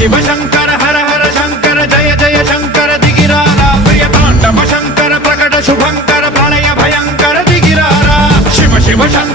शिव शंकर हर हर शंकर जय जय शंकर दिगिरारा प्रिय तांडव शंकर प्रकट शुभंकर प्रलय भयंकर दिगिरारा शिव शिव शंकर